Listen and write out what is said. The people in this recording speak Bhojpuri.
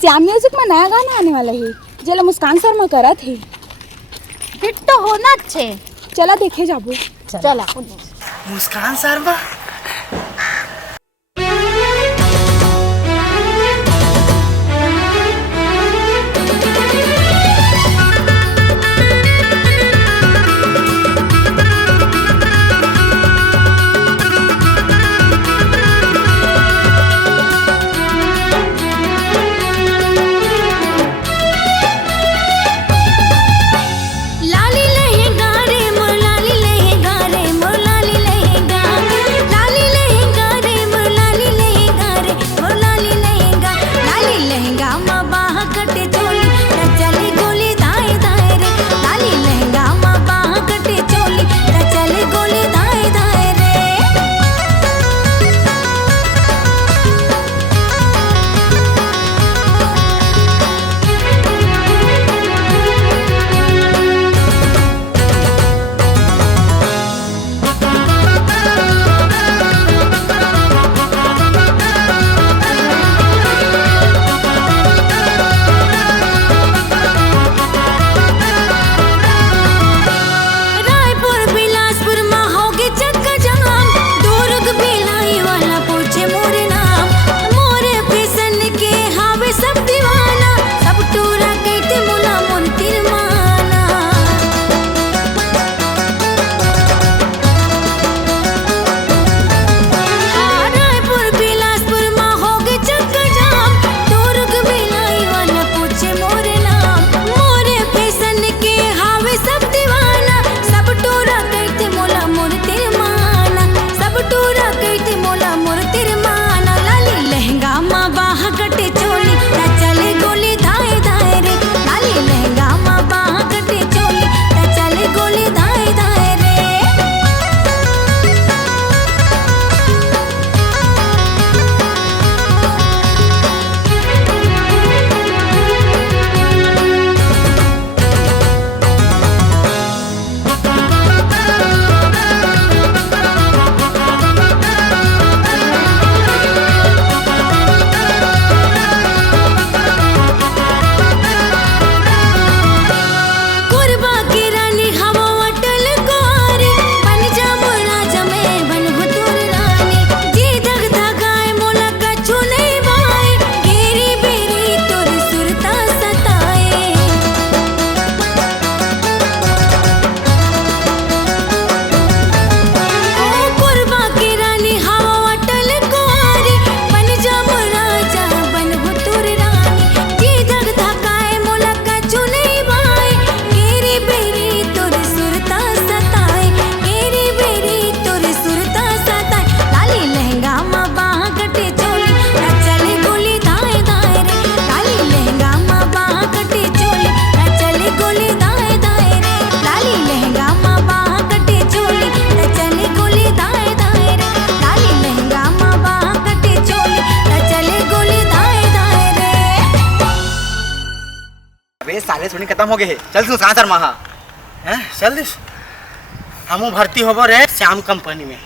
श्याम म्यूजिक में नया गाना आने वाला है, जला मुस्कान शर्मा करा थे। हिट तो होना छे। चला देखे जाबो। चला मुस्कान शर्मा। साले सुनी खत्म हो गए। चल तू मुस्कान शर्मा हैं, चल दिस हम भर्ती होबो रे श्याम कंपनी में।